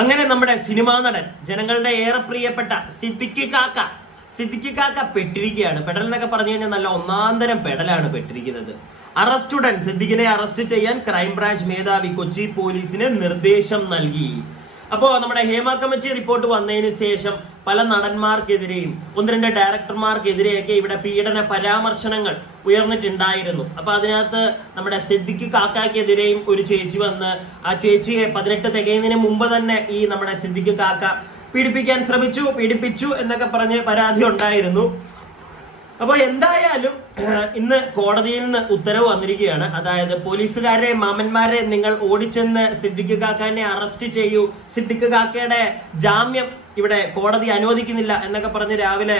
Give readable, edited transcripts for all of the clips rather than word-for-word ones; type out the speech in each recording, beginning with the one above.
അങ്ങനെ നമ്മുടെ സിനിമാ നടൻ ജനങ്ങളുടെ ഏറെ പ്രിയപ്പെട്ട സിദ്ദിഖ് കാക്ക പെട്ടിരിക്കുകയാണ്. പെടൽ എന്നൊക്കെ പറഞ്ഞു കഴിഞ്ഞാൽ നല്ല ഒന്നാന്തരം പെടലാണ് പെട്ടിരിക്കുന്നത്. അറസ്റ്റുടൻ സിദ്ദിഖിനെ അറസ്റ്റ് ചെയ്യാൻ ക്രൈംബ്രാഞ്ച് മേധാവി കൊച്ചി പോലീസിന് നിർദ്ദേശം നൽകി. അപ്പോ നമ്മുടെ ഹേമ കമ്മിറ്റി റിപ്പോർട്ട് വന്നതിന് ശേഷം പല നടന്മാർക്കെതിരെയും ഒന്ന് രണ്ട് ഡയറക്ടർമാർക്കെതിരെയൊക്കെ ഇവിടെ പീഡന പരാമർശനങ്ങൾ ഉയർന്നിട്ടുണ്ടായിരുന്നു. അപ്പൊ അതിനകത്ത് നമ്മുടെ സിദ്ദിഖ് കാക്കയ്ക്കെതിരെയും ഒരു ചേച്ചി വന്ന് ആ ചേച്ചിയെ 18 തികയുന്നതിന് മുമ്പ് തന്നെ ഈ നമ്മുടെ സിദ്ദിഖ് കാക്ക പീഡിപ്പിച്ചു എന്നൊക്കെ പറഞ്ഞ് പരാതി ഉണ്ടായിരുന്നു. അപ്പൊ എന്തായാലും ഇന്ന് കോടതിയിൽ നിന്ന് ഉത്തരവ് വന്നിരിക്കുകയാണ്. അതായത് പോലീസുകാരെ മാമന്മാരെ നിങ്ങൾ ഓടിച്ചെന്ന് സിദ്ദിഖ് കാക്കാനെ അറസ്റ്റ് ചെയ്യൂ, സിദ്ദിഖ് കാക്കയുടെ ജാമ്യം ഇവിടെ കോടതി അനുവദിക്കുന്നില്ല എന്നൊക്കെ പറഞ്ഞ് രാവിലെ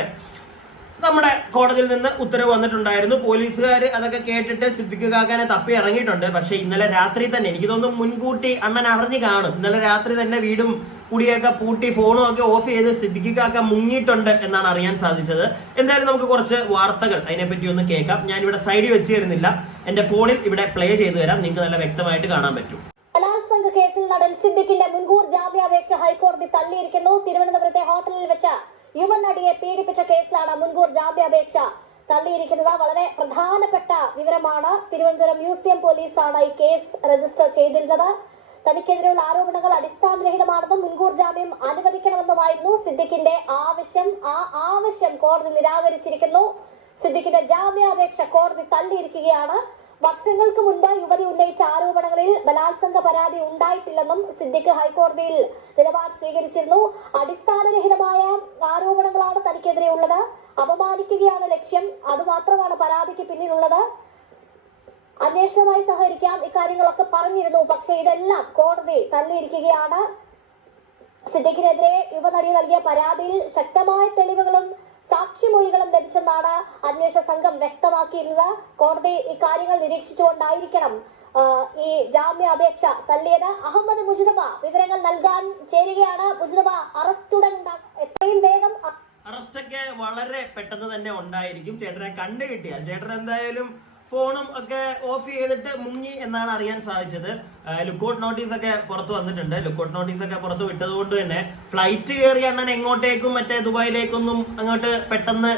നമ്മുടെ കോടതിയിൽ നിന്ന് ഉത്തരവ് വന്നിട്ടുണ്ടായിരുന്നു. പോലീസുകാർ അതൊക്കെ കേട്ടിട്ട് സിദ്ദിഖ് കാക്കാനെ തപ്പി ഇറങ്ങിയിട്ടുണ്ട്. പക്ഷെ ഇന്നലെ രാത്രി തന്നെ എനിക്ക് തോന്നുന്നു മുൻകൂട്ടി അണ്ണൻ അറിഞ്ഞു കാണും. ഇന്നലെ രാത്രി തന്നെ വീടും കുടിയൊക്കെ പൂട്ടി ഫോണും ഒക്കെ ഓഫ് ചെയ്ത് സിദ്ദിഖ് കാക്ക മുങ്ങിയിട്ടുണ്ട് എന്നാണ് അറിയാൻ സാധിച്ചത്. എന്തായാലും നമുക്ക് കുറച്ച് വാർത്തകൾ അതിനെപ്പറ്റി ഒന്ന് കേൾക്കാം. ഞാൻ ഇവിടെ സൈഡിൽ വെച്ച് തരുന്നില്ല, എന്റെ ഫോണിൽ ഇവിടെ പ്ലേ ചെയ്തു തരാം, നിങ്ങൾക്ക് നല്ല വ്യക്തമായിട്ട് കാണാൻ പറ്റും. ബലാത്സംഗ കേസിൽ നടൻ സിദ്ദിഖിന്റെ മുൻകൂർ ജാമ്യാപേക്ഷ ഹൈക്കോടതി തള്ളിയിരിക്കുന്നു. തിരുവനന്തപുരത്തെ ഹോട്ടലിൽ വെച്ച യുവനടിയെ പീഡിപ്പിച്ച കേസിലാണ് മുൻകൂർ ജാമ്യാപേക്ഷ തള്ളിയിരിക്കുന്നത്. വളരെ പ്രധാനപ്പെട്ട വിവരമാണ്. തിരുവനന്തപുരം മ്യൂസിയം പോലീസാണ് ഈ കേസ് രജിസ്റ്റർ ചെയ്തിരുന്നത്. തനിക്കെതിരെയുള്ള ആരോപണങ്ങൾ അടിസ്ഥാനരഹിതമാണെന്നും മുൻകൂർ ജാമ്യം അനുവദിക്കണമെന്നുമായിരുന്നു സിദ്ദിഖിന്റെ ആവശ്യം. ആ ആവശ്യം കോടതി നിരാകരിച്ചിരിക്കുന്നു. സിദ്ദിഖിന്റെ ജാമ്യാപേക്ഷ കോടതി തള്ളിയിരിക്കുകയാണ്. വർഷങ്ങൾക്ക് മുൻപ് യുവതി ഉന്നയിച്ച ആരോപണങ്ങളിൽ ബലാത്സംഗ പരാതി ഉണ്ടായിട്ടില്ലെന്നും സിദ്ദിഖ് ഹൈക്കോടതിയിൽ നിലപാട് സ്വീകരിച്ചിരുന്നു. അടിസ്ഥാനരഹിതമായ ആരോപണങ്ങളാണ് തനിക്കെതിരെ ഉള്ളത്, അപമാനിക്കുകയാണ് ലക്ഷ്യം, അതുമാത്രമാണ് പരാതിക്ക് പിന്നിലുള്ളത്, അന്വേഷണവുമായി സഹകരിക്കാം, ഇക്കാര്യങ്ങളൊക്കെ പറഞ്ഞിരുന്നു. പക്ഷെ ഇതെല്ലാം കോടതി തള്ളിയിരിക്കുകയാണ്. സിദ്ദിഖിനെതിരെ യുവനടി നൽകിയ പരാതിയിൽ ശക്തമായ തെളിവുകളും സാക്ഷിമൊഴികളും ലഭിച്ചെന്നാണ് അന്വേഷണ സംഘം വ്യക്തമാക്കിയിരുന്നത്. കോടതി ഇക്കാര്യങ്ങൾ നിരീക്ഷിച്ചുകൊണ്ടായിരിക്കണം ഈ ജാമ്യാപേക്ഷ തള്ളിയത്. അഹമ്മദ് മുജിതബ വിവരങ്ങൾ നൽകാൻ ചേരുകയാണ്. മുജിതബ, അറസ്റ്റുടൻ എത്രയും വേഗം അറസ്റ്റൊക്കെ വളരെ പെട്ടെന്ന് തന്നെ ഉണ്ടായിരിക്കും. ചേട്ടനെ കണ്ടു കിട്ടിയാൽ ചേട്ടൻ എന്തായാലും ഫോണും ഒക്കെ ഓഫ് ചെയ്തിട്ട് മുങ്ങി എന്നാണ് അറിയാൻ സാധിച്ചത്. ലുക്കൗട്ട് നോട്ടീസ് ഒക്കെ പുറത്ത് വന്നിട്ടുണ്ട്. ലുക്കൗട്ട് നോട്ടീസ് ഒക്കെ പുറത്ത് വിട്ടത് കൊണ്ട് തന്നെ ഫ്ലൈറ്റ് കയറി അണ്ണൻ എങ്ങോട്ടേക്കും മറ്റേ ദുബായിലേക്കൊന്നും അങ്ങോട്ട് പെട്ടെന്ന്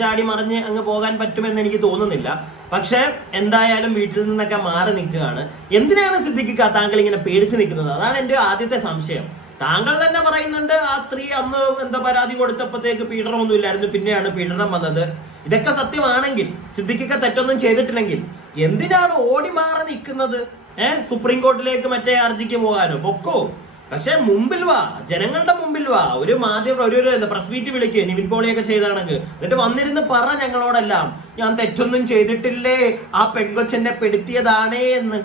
ചാടി മറിഞ്ഞ് അങ്ങ് പോകാൻ പറ്റുമെന്ന് എനിക്ക് തോന്നുന്നില്ല. പക്ഷെ എന്തായാലും വീട്ടിൽ നിന്നൊക്കെ മാറി നിൽക്കുകയാണ്. എന്തിനാണ് സിദ്ദിഖ് താങ്കൾ ഇങ്ങനെ പേടിച്ച് നിൽക്കുന്നത്? അതാണ് എന്റെ ആദ്യത്തെ സംശയം. താങ്കൾ തന്നെ പറയുന്നുണ്ട് ആ സ്ത്രീ അന്ന് എന്താ പരാതി കൊടുത്തപ്പോഴത്തേക്ക് പീഡനമൊന്നും ഇല്ലായിരുന്നു, പിന്നെയാണ് പീഡനം വന്നത്. ഇതൊക്കെ സത്യമാണെങ്കിൽ സിദ്ദിഖ് തെറ്റൊന്നും ചെയ്തിട്ടില്ലെങ്കിൽ എന്തിനാണ് ഓടി മാറി നിൽക്കുന്നത്? സുപ്രീം കോർട്ടിലേക്ക് മറ്റേ ഹർജിക്ക് പോകാനോ? പൊക്കോ, പക്ഷെ മുമ്പിൽ വാ, ജനങ്ങളുടെ മുമ്പിൽ വാ. ഒരു മാധ്യമം ഒരു പ്രസ് മീറ്റ് വിളിക്കുക, നിവിൻ പോളിയൊക്കെ ചെയ്താണെങ്കിൽ, എന്നിട്ട് വന്നിരുന്ന് പറ ഞങ്ങളോടെല്ലാം, ഞാൻ തെറ്റൊന്നും ചെയ്തിട്ടില്ലേ, ആ പെൺകൊച്ചെന്നെ പെടുത്തിയതാണേ എന്ന്.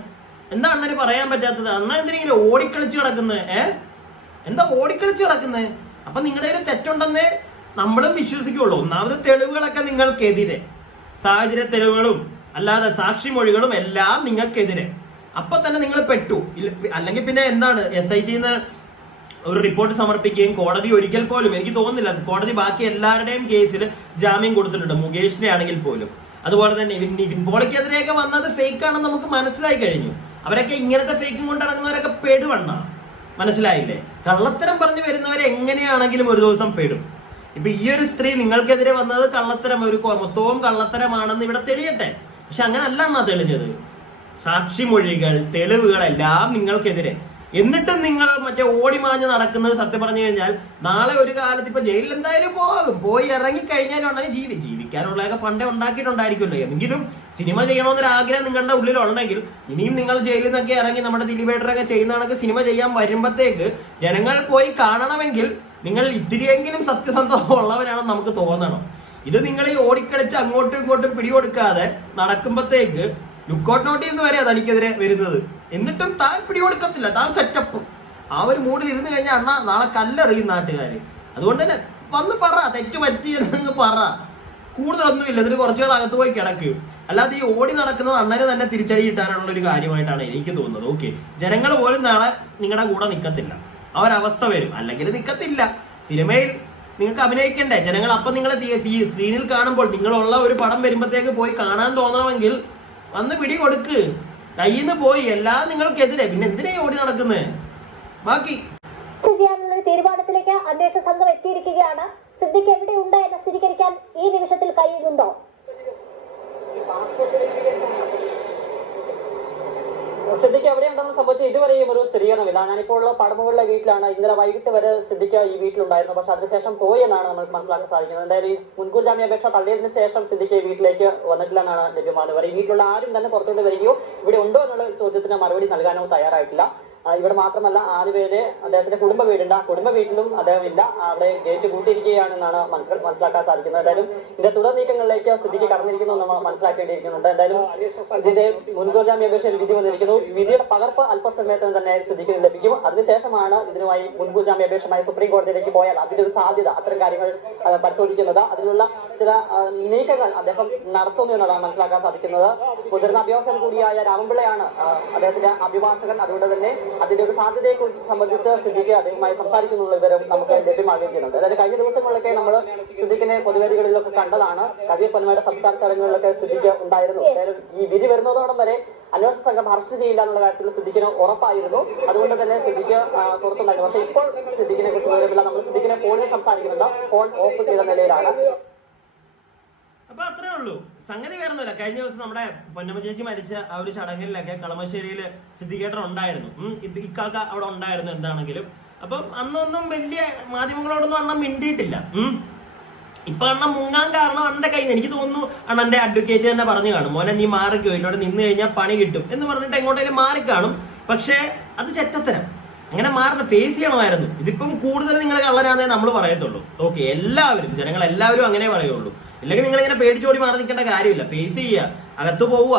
എന്താ അണ്ണന് പറയാൻ പറ്റാത്തത്? അണ്ണ എന്തിനെങ്കിലും ഓടിക്കളിച്ച് കിടക്കുന്നത്? എന്താ ഓടിക്കളിച്ച് കിടക്കുന്നത്? അപ്പൊ നിങ്ങളുടെ കയ്യിൽ തെറ്റുണ്ടെന്നേ നമ്മളും വിശ്വസിക്കുള്ളൂ. ഒന്നാമത് തെളിവുകളൊക്കെ നിങ്ങൾക്കെതിരെ, സാഹചര്യ തെളിവുകളും അല്ലാതെ സാക്ഷിമൊഴികളും എല്ലാം നിങ്ങൾക്കെതിരെ. അപ്പൊ തന്നെ നിങ്ങൾ പെട്ടു. അല്ലെങ്കിൽ പിന്നെ എന്താണ് SIT ഒരു റിപ്പോർട്ട് സമർപ്പിക്കുകയും കോടതി ഒരിക്കൽ പോലും, എനിക്ക് തോന്നുന്നില്ല കോടതി ബാക്കി എല്ലാവരുടെയും കേസിൽ ജാമ്യം കൊടുത്തിട്ടുണ്ട്, മുകേഷിന്റെ ആണെങ്കിൽ പോലും. അതുപോലെ തന്നെ നിവിൻ പോളിക്കെതിരെയൊക്കെ വന്നത് ഫേക്ക് ആണെന്ന് നമുക്ക് മനസ്സിലായി കഴിഞ്ഞു. അവരൊക്കെ ഇങ്ങനത്തെ ഫേക്കും കൊണ്ട് ഇറങ്ങുന്നവരൊക്കെ പെടുവണ്ണ, മനസ്സിലായില്ലേ? കള്ളത്തരം പറഞ്ഞു വരുന്നവരെ എങ്ങനെയാണെങ്കിലും ഒരു ദിവസം പെടും. ഇപ്പൊ ഈ ഒരു സ്ത്രീ നിങ്ങൾക്കെതിരെ വന്നത് കള്ളത്തരം, ഒരു മൊത്തവും കള്ളത്തരമാണെന്ന് ഇവിടെ തെളിയട്ടെ. പക്ഷെ അങ്ങനെ അല്ല തെളിഞ്ഞത്. സാക്ഷിമൊഴികൾ, തെളിവുകൾ എല്ലാം നിങ്ങൾക്കെതിരെ. എന്നിട്ടും നിങ്ങൾ മറ്റേ ഓടിമാഞ്ഞ് നടക്കുന്നത് സത്യം പറഞ്ഞു കഴിഞ്ഞാൽ നാളെ ഒരു കാലത്ത് ഇപ്പൊ ജയിലിൽ എന്തായാലും പോയി ഇറങ്ങി കഴിഞ്ഞാലുണ്ടെങ്കിൽ ജീവിക്കാനുള്ളതൊക്കെ പണ്ടേ ഉണ്ടാക്കിയിട്ടുണ്ടായിരിക്കുമല്ലോ. എങ്കിലും സിനിമ ചെയ്യണമെന്നൊരു ആഗ്രഹം നിങ്ങളുടെ ഉള്ളിലുണ്ടെങ്കിൽ ഇനിയും നിങ്ങൾ ജയിലിൽ നിന്നൊക്കെ ഇറങ്ങി നമ്മുടെ ദിലീപേട്ടറൊക്കെ ചെയ്യുന്നതാണെങ്കിൽ സിനിമ ചെയ്യാൻ വരുമ്പോഴത്തേക്ക് ജനങ്ങൾ പോയി കാണണമെങ്കിൽ നിങ്ങൾ ഇത്തിരിയെങ്കിലും സത്യസന്ധത ഉള്ളവരാണെന്ന് നമുക്ക് തോന്നണം. ഇത് നിങ്ങൾ ഈ ഓടിക്കളിച്ച് അങ്ങോട്ടും ഇങ്ങോട്ടും പിടികൊടുക്കാതെ നടക്കുമ്പോഴത്തേക്ക് ലുക്കൗട്ട് നോട്ടീസ് വരെ തനിക്കെതിരെ വരുന്നത്. എന്നിട്ടും താൻ പിടികൊടുക്കത്തില്ല, താൻ സെറ്റപ്പ്. ആ ഒരു മൂഡിൽ ഇരുന്ന് കഴിഞ്ഞാൽ അണ്ണാ നാളെ കല്ലെറിയും നാട്ടുകാര്. അതുകൊണ്ട് തന്നെ വന്ന് പറ, തെറ്റ് പറ്റിയെന്ന് പറ. കൂടുതലൊന്നുമില്ല, എന്നിട്ട് കുറച്ചുകൾ അകത്ത് പോയി കിടക്ക്. അല്ലാതെ ഈ ഓടി നടക്കുന്നത് അണ്ണന് തന്നെ തിരിച്ചടി കിട്ടാനുള്ള ഒരു കാര്യമായിട്ടാണ് എനിക്ക് തോന്നുന്നത്. ഓക്കെ, ജനങ്ങൾ പോലും നാളെ നിങ്ങളുടെ കൂടെ നിൽക്കത്തില്ല, ആ ഒരു അവസ്ഥ വരും. അല്ലെങ്കിൽ നിൽക്കത്തില്ല. സിനിമയിൽ നിങ്ങൾക്ക് അഭിനയിക്കണ്ടേ? ജനങ്ങൾ അപ്പം നിങ്ങളെ സ്ക്രീനിൽ കാണുമ്പോൾ നിങ്ങളുള്ള ഒരു പടം വരുമ്പോഴത്തേക്ക് പോയി കാണാൻ തോന്നണമെങ്കിൽ വന്ന് പിടി കൊടുക്ക്. കയ്യിൽ നിന്ന് പോയി എല്ലാം നിങ്ങൾക്കെതിരെ. പിന്നെ എന്തിനാ ഓടി നടക്കുന്നത്? ബാക്കി അന്വേഷണ സംഘം എത്തിയിരിക്കുകയാണ്. സിദ്ദിഖ് എവിടെയുണ്ട് എന്ന് സ്ഥിരീകരിക്കാൻ ഈ നിമിഷത്തിൽ കഴിയുന്നുണ്ടോ? സിദ്ദിഖ് എവിടെയുണ്ടെന്ന് സംബന്ധിച്ച് ഇതുവരെയും ഒരു സ്ഥിരീകരണമില്ല. ഞാനിപ്പോൾ പടമുകളിലെ വീട്ടിലാണ്. ഇന്നലെ വൈകിട്ട് വരെ സിദ്ദിഖ് ഈ വീട്ടിലുണ്ടായിരുന്നു. പക്ഷെ അതിനുശേഷം പോയി എന്നാണ് നമുക്ക് മനസ്സിലാക്കാൻ സാധിക്കുന്നത്. എന്തായാലും ഈ മുൻകൂർ ജാമ്യാപേക്ഷ തള്ളിയതിനു ശേഷം സിദ്ദിഖ് വീട്ടിലേക്ക് വന്നിട്ടില്ല എന്നാണ് ലഭ്യമാകുന്നത്. ഈ വീട്ടിലുള്ള ആരും തന്നെ പുറത്തോട്ട് വരികയോ ഇവിടെ ഉണ്ടോ എന്നുള്ള ചോദ്യത്തിന് മറുപടി നൽകാനോ തയ്യാറായിട്ടില്ല. ഇവിടെ മാത്രമല്ല 6 പേര് അദ്ദേഹത്തിന്റെ കുടുംബ വീടുണ്ട്. ആ കുടുംബ വീട്ടിലും അദ്ദേഹം ഇല്ല. അവിടെ ഗേറ്റ് കൂട്ടിയിരിക്കുകയാണെന്നാണ് മനസ്സിലാക്കാൻ സാധിക്കുന്നത്. എന്തായാലും ഇതിന്റെ തുടർ നീക്കങ്ങളിലേക്ക് സിദ്ദിഖ് കടന്നിരിക്കുന്നു എന്ന് മനസ്സിലാക്കേണ്ടിയിരിക്കുന്നുണ്ട്. എന്തായാലും ഇതിന്റെ മുൻകൂർ ജാമ്യാപേക്ഷയിൽ വിധി വന്നിരിക്കുന്നു. വിധിയുടെ പകർപ്പ് അല്പസമയത്തിന് തന്നെ സിദ്ദിഖിന് ലഭിക്കും. അതിനുശേഷമാണ് ഇതിനുമായി മുൻകൂർ ജാമ്യാപേക്ഷമായി സുപ്രീം കോടതിയിലേക്ക് പോയാൽ അതിന്റെ ഒരു സാധ്യത, അത്തരം കാര്യങ്ങൾ പരിശോധിക്കുന്നത്. അതിനുള്ള ചില നീക്കങ്ങൾ അദ്ദേഹം നടത്തുന്നു എന്നുള്ളതാണ് മനസ്സിലാക്കാൻ സാധിക്കുന്നത്. മുതിർന്ന അഭിഭാഷകൻ കൂടിയായ രാമൻപിള്ളയാണ് അദ്ദേഹത്തിന്റെ അഭിഭാഷകൻ. അതുകൊണ്ട് തന്നെ അതിന്റെ ഒരു സാധ്യതയെ കുറിച്ച് സംബന്ധിച്ച് സിദ്ദിഖ് അദ്ദേഹവുമായി സംസാരിക്കുന്നുള്ള വിവരം നമുക്ക് ലഭ്യമാകുകയും ചെയ്യുന്നുണ്ട്. അതായത് കഴിഞ്ഞ ദിവസങ്ങളിലൊക്കെ നമ്മൾ സിദ്ദിഖിനെ പൊതുവേദികളിലൊക്കെ കണ്ടതാണ്. കവി പൊന്മയുടെ സംസ്കാര ചടങ്ങുകളിലൊക്കെ സിദ്ദിഖ് ഉണ്ടായിരുന്നു. അതായത് ഈ വിധി വരുന്നതോടെ വരെ അന്വേഷണ സംഘം അറസ്റ്റ് ചെയ്യില്ല എന്നുള്ള കാര്യത്തിൽ സിദ്ദിഖിന് ഉറപ്പായിരുന്നു. അതുകൊണ്ട് തന്നെ സിദ്ദിഖ് പുറത്തുണ്ടായിരുന്നു. പക്ഷെ ഇപ്പോൾ സിദ്ദിഖിനെ കുറിച്ച് വിവരമില്ല. നമ്മൾ സിദ്ദിഖിനെ ഫോണിൽ സംസാരിക്കുന്നുണ്ട്. ഫോൺ ഓഫ് ചെയ്ത നിലയിലാണ്. അപ്പൊ അത്രേ ഉള്ളൂ. സംഗതി വേറൊന്നുമില്ല. കഴിഞ്ഞ ദിവസം നമ്മുടെ പൊന്നമ്മ ചേച്ചി മരിച്ച ആ ഒരു ചടങ്ങിലൊക്കെ കളമശ്ശേരിയിൽ സിദ്ദിഖേട്ടൻ ഉണ്ടായിരുന്നു. ഇക്കാക്ക അവിടെ ഉണ്ടായിരുന്നു. എന്താണെങ്കിലും അപ്പം അന്നൊന്നും വലിയ മാധ്യമങ്ങളോടൊന്നും അണ്ണം മിണ്ടിയിട്ടില്ല. ഇപ്പൊ അണ്ണൻ മുങ്ങാൻ കാരണം അണ്ണന്റെ കയ്യിൽ നിന്ന് എനിക്ക് തോന്നുന്നു അണ്ണന്റെ അഡ്വക്കേറ്റ് തന്നെ പറഞ്ഞു കാണും, മോനെ നീ മാറിക്കോ, ഇതിലൂടെ നിന്ന് കഴിഞ്ഞാൽ പണി കിട്ടും എന്ന് പറഞ്ഞിട്ട് എങ്ങോട്ടേലും മാറിക്കാണും. പക്ഷെ അത് ചെറ്റത്തരം. അങ്ങനെ മാറണം, ഫേസ് ചെയ്യണമായിരുന്നു. ഇതിപ്പം കൂടുതൽ നിങ്ങൾ കള്ളനാന്നേ നമ്മൾ പറയത്തുള്ളൂ. ഓക്കെ, എല്ലാവരും ജനങ്ങൾ എല്ലാവരും അങ്ങനെ പറയുള്ളൂ. ഇല്ലെങ്കിൽ നിങ്ങൾ ഇങ്ങനെ പേടിച്ചോടി മാറി നിൽക്കേണ്ട കാര്യമില്ല. ഫേസ് ചെയ്യുക, അകത്ത് പോവുക,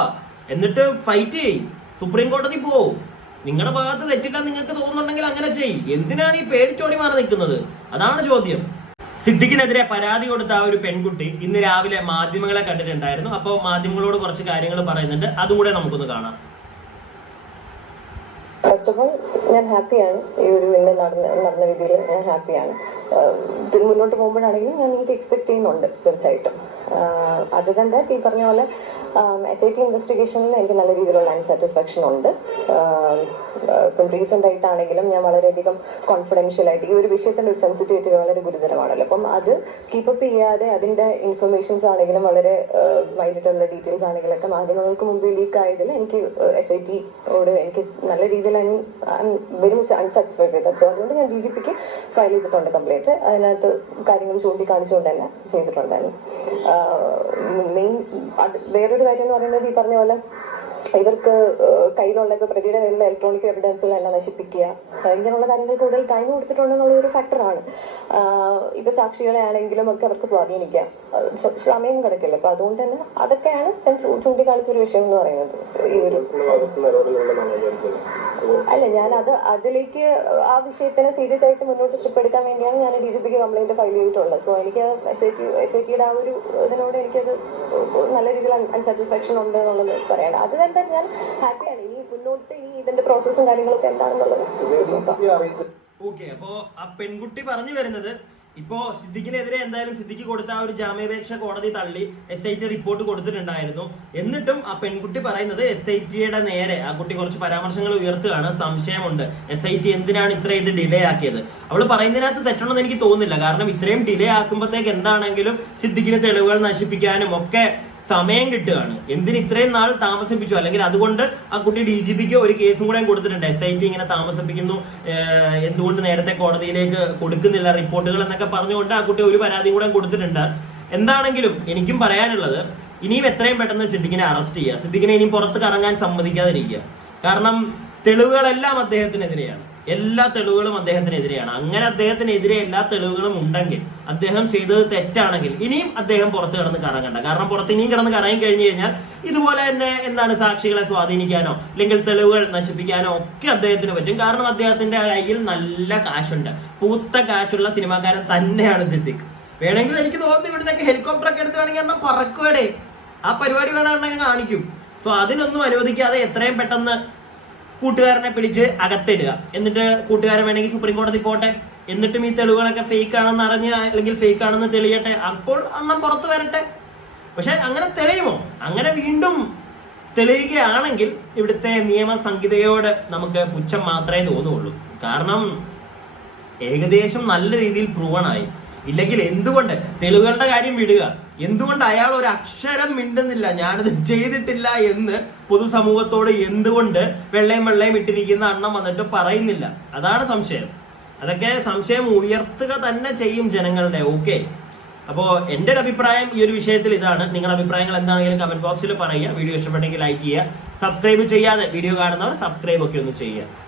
എന്നിട്ട് ഫൈറ്റ് ചെയ്യും, സുപ്രീം കോടതി പോവും. നിങ്ങളുടെ ഭാഗത്ത് തെറ്റില്ല നിങ്ങൾക്ക് തോന്നുന്നുണ്ടെങ്കിൽ അങ്ങനെ ചെയ്യും. എന്തിനാണ് ഈ പേടിച്ചോടി മാറി നിൽക്കുന്നത്? അതാണ് ചോദ്യം. സിദ്ദിഖിനെതിരെ പരാതി കൊടുത്ത ആ ഒരു പെൺകുട്ടി ഇന്ന് രാവിലെ മാധ്യമങ്ങളെ കണ്ടിട്ടുണ്ടായിരുന്നു. അപ്പോൾ മാധ്യമങ്ങളോട് കുറച്ച് കാര്യങ്ങൾ പറയുന്നുണ്ട്, അതുകൂടെ നമുക്കൊന്ന് കാണാം. ഫസ്റ്റ് ഓഫ് ഓൾ ഞാൻ ഹാപ്പിയാണ്. ഈ ഒരു ഇന്ന് നടന്ന രീതിയിൽ ഞാൻ ഹാപ്പിയാണ്. മുന്നോട്ട് പോകുമ്പോഴാണെങ്കിലും ഞാൻ ഇത് എക്സ്പെക്ട് ചെയ്യുന്നുണ്ട് തീർച്ചയായിട്ടും. അത് തന്നെ ഈ പറഞ്ഞ പോലെ SIT ഇൻവെസ്റ്റിഗേഷനിൽ എനിക്ക് നല്ല രീതിയിലുള്ള അൺസാറ്റിസ്ഫാക്ഷൻ ഉണ്ട്. ഇപ്പം റീസെന്റ് ആയിട്ടാണെങ്കിലും ഞാൻ വളരെയധികം കോൺഫിഡൻഷ്യൽ ആയിട്ട്, ഈ ഒരു വിഷയത്തിന്റെ ഒരു സെൻസിറ്റിവിറ്റി വളരെ ഗുരുതരമാണല്ലോ. അപ്പം അത് കീപ്പപ്പ് ചെയ്യാതെ അതിന്റെ ഇൻഫർമേഷൻസ് ആണെങ്കിലും വളരെ മൈന്യൂട്ടുള്ള ഡീറ്റെയിൽസ് ആണെങ്കിലൊക്കെ മാധ്യമങ്ങൾക്ക് മുമ്പിൽ ലീക്ക് ആയതിൽ എനിക്ക് SIT-യോട് എനിക്ക് നല്ല രീതിയിൽ വെരി മച്ച് അൺസാറ്റിസ്ഫൈഡ് ചെയ്തത്. സോ അതുകൊണ്ട് ഞാൻ DGPക്ക് ഫയൽ ചെയ്തിട്ടുണ്ട് കംപ്ലൈന്റ്. അതിനകത്ത് കാര്യങ്ങൾ ചൂണ്ടിക്കാണിച്ചുകൊണ്ട് തന്നെ ചെയ്തിട്ടുണ്ടായിരുന്നു. മെയിൻ വേറൊരു കാര്യം എന്ന് പറയുന്നത്, ഈ പറഞ്ഞ പോലെ ഇവർക്ക് കയ്യിലുള്ള പ്രതിയുടെ കയ്യിലുള്ള ഇലക്ട്രോണിക് എവിഡൻസുകൾ എല്ലാം നശിപ്പിക്കുക, ഇങ്ങനെയുള്ള കാര്യങ്ങൾ കൂടുതൽ ടൈം കൊടുത്തിട്ടുണ്ടെന്നുള്ള ഒരു ഫാക്ടറാണ്. ഇപ്പൊ സാക്ഷികളെ ആണെങ്കിലും ഒക്കെ അവർക്ക് സ്വാധീനിക്കാം, സമയം കിടക്കില്ല. അപ്പൊ അതുകൊണ്ട് തന്നെ അതൊക്കെയാണ് ഞാൻ ചൂണ്ടിക്കാണിച്ചൊരു വിഷയം എന്ന് പറയുന്നത്. ഈ ഒരു അല്ല, ഞാൻ അതിലേക്ക് ആ വിഷയത്തിനെ സീരിയസ് ആയിട്ട് മുന്നോട്ട് സ്റ്റെപ്പ് എടുക്കാൻ വേണ്ടിയാണ് ഞാൻ DGPക്ക് കംപ്ലൈന്റ് ഫയൽ ചെയ്തിട്ടുള്ളത്. സോ എനിക്ക് SIT-യുടെ ആ ഒരു ഇതിനോട് എനിക്കത് നല്ല രീതിയിൽ അൺസാറ്റിസ്ഫാക്ഷൻ ഉണ്ട് എന്നുള്ളത് പറയണം. അത് തന്നെ ഞാൻ ഹാപ്പിയാണ്. ഇനി മുന്നോട്ട് ഇതിന്റെ പ്രോസസ്സും കാര്യങ്ങളൊക്കെ എന്താണെന്നുള്ളത് ഓക്കെ. അപ്പോ ആ പെൺകുട്ടി പറഞ്ഞു വരുന്നത്, ഇപ്പോ സിദ്ദിഖിനെതിരെ എന്തായാലും സിദ്ദിഖ് കൊടുത്ത ആ ഒരു ജാമ്യാപേക്ഷ കോടതി തള്ളി. SIT റിപ്പോർട്ട് കൊടുത്തിട്ടുണ്ടായിരുന്നു. എന്നിട്ടും ആ പെൺകുട്ടി പറയുന്നത് SIT-യുടെ നേരെ ആ കുട്ടി കുറച്ച് പരാമർശങ്ങൾ ഉയർത്തുകയാണ്. സംശയമുണ്ട്, SIT എന്തിനാണ് ഇത്ര ഇത് ഡിലേ ആക്കിയത്. അവള് പറയുന്നതിനകത്ത് തെറ്റുണ്ടെന്ന് എനിക്ക് തോന്നുന്നില്ല. കാരണം ഇത്രയും ഡിലേ ആക്കുമ്പോഴത്തേക്ക് എന്താണെങ്കിലും സിദ്ദിഖിന് തെളിവുകൾ നശിപ്പിക്കാനും ഒക്കെ സമയം കിട്ടുകയാണ്. എന്തിന് ഇത്രയും നാൾ താമസിപ്പിച്ചു? അല്ലെങ്കിൽ അതുകൊണ്ട് ആ കുട്ടി DGPക്ക് ഒരു കേസും കൂടെ കൊടുത്തിട്ടുണ്ട്. SIT ഇങ്ങനെ താമസിപ്പിക്കുന്നു, എന്തുകൊണ്ട് നേരത്തെ കോടതിയിലേക്ക് കൊടുക്കുന്നില്ല റിപ്പോർട്ടുകൾ എന്നൊക്കെ പറഞ്ഞുകൊണ്ട് ആ കുട്ടി ഒരു പരാതിയും കൂടെ കൊടുത്തിട്ടുണ്ട്. എന്താണെങ്കിലും എനിക്കും പറയാനുള്ളത്, ഇനിയും എത്രയും പെട്ടെന്ന് സിദ്ദിഖിനെ അറസ്റ്റ് ചെയ്യുക. സിദ്ദിഖിനെ ഇനിയും പുറത്ത് കറങ്ങാൻ സമ്മതിക്കാതിരിക്കുക. കാരണം തെളിവുകളെല്ലാം അദ്ദേഹത്തിനെതിരെയാണ്. എല്ലാ തെളിവുകളും അദ്ദേഹത്തിനെതിരെയാണ്. അങ്ങനെ അദ്ദേഹത്തിനെതിരെ എല്ലാ തെളിവുകളും ഉണ്ടെങ്കിൽ, അദ്ദേഹം ചെയ്തത് തെറ്റാണെങ്കിൽ ഇനിയും അദ്ദേഹം പുറത്ത് കിടന്ന് കറങ്ങണ്ട. കാരണം പുറത്ത് ഇനിയും കിടന്ന് കറങ്ങി കഴിഞ്ഞു കഴിഞ്ഞാൽ ഇതുപോലെ തന്നെ എന്താണ് സാക്ഷികളെ സ്വാധീനിക്കാനോ അല്ലെങ്കിൽ തെളിവുകൾ നശിപ്പിക്കാനോ ഒക്കെ അദ്ദേഹത്തിന് പറ്റും. കാരണം അദ്ദേഹത്തിന്റെ കയ്യിൽ നല്ല കാശുണ്ട്. പൂത്ത കാശുള്ള സിനിമാക്കാരൻ തന്നെയാണ് സിദ്ദിഖ്. വേണമെങ്കിൽ എനിക്ക് തോന്നുന്നു ഇവിടുന്നൊക്കെ ഹെലികോപ്റ്റർ ഒക്കെ എടുത്ത് വേണമെങ്കിൽ എന്നാൽ പറക്കുവേടെ ആ പരിപാടി വേണമെങ്കിൽ കാണിക്കും. സോ അതിനൊന്നും അനുവദിക്കാതെ എത്രയും പെട്ടെന്ന് കൂട്ടുകാരനെ പിടിച്ച് അകത്തിടുക. എന്നിട്ട് കൂട്ടുകാരൻ വേണമെങ്കിൽ സുപ്രീം കോടതി പോട്ടെ. എന്നിട്ടും ഈ തെളിവുകളൊക്കെ ഫേക്ക് ആണെന്ന് അറിഞ്ഞ് അല്ലെങ്കിൽ ഫേക്ക് ആണെന്ന് തെളിയട്ടെ. അപ്പോൾ അണ്ണം പുറത്തു വരട്ടെ. പക്ഷെ അങ്ങനെ തെളിയുമോ? അങ്ങനെ വീണ്ടും തെളിയുകയാണെങ്കിൽ ഇവിടുത്തെ നിയമ സംഹിതയോട് നമുക്ക് പുച്ഛം മാത്രമേ തോന്നുള്ളൂ. കാരണം ഏകദേശം നല്ല രീതിയിൽ പ്രൂവൺ ആയി. ഇല്ലെങ്കിൽ എന്തുകൊണ്ട്, തെളിവുകളുടെ കാര്യം വിടുക, എന്തുകൊണ്ട് അയാൾ ഒരു അക്ഷരം മിണ്ടുന്നില്ല, ഞാനത് ചെയ്തിട്ടില്ല എന്ന് പൊതുസമൂഹത്തോട് എന്തുകൊണ്ട് വെള്ളയും ഇട്ടിരിക്കുന്ന അണ്ണം വന്നിട്ട് പറയുന്നില്ല? അതാണ് സംശയം. അതൊക്കെ സംശയം ഉയർത്തുക തന്നെ ചെയ്യും ജനങ്ങളുടെ. ഓക്കെ, അപ്പോൾ എൻ്റെ ഒരു അഭിപ്രായം ഈ ഒരു വിഷയത്തിൽ ഇതാണ്. നിങ്ങളുടെ അഭിപ്രായങ്ങൾ എന്താണെങ്കിലും കമന്റ് ബോക്സിൽ പറയുക. വീഡിയോ ഇഷ്ടപ്പെട്ടെങ്കിൽ ലൈക്ക് ചെയ്യുക. സബ്സ്ക്രൈബ് ചെയ്യാതെ വീഡിയോ കാണുന്നവർ സബ്സ്ക്രൈബ് ഒക്കെ ഒന്ന് ചെയ്യുക.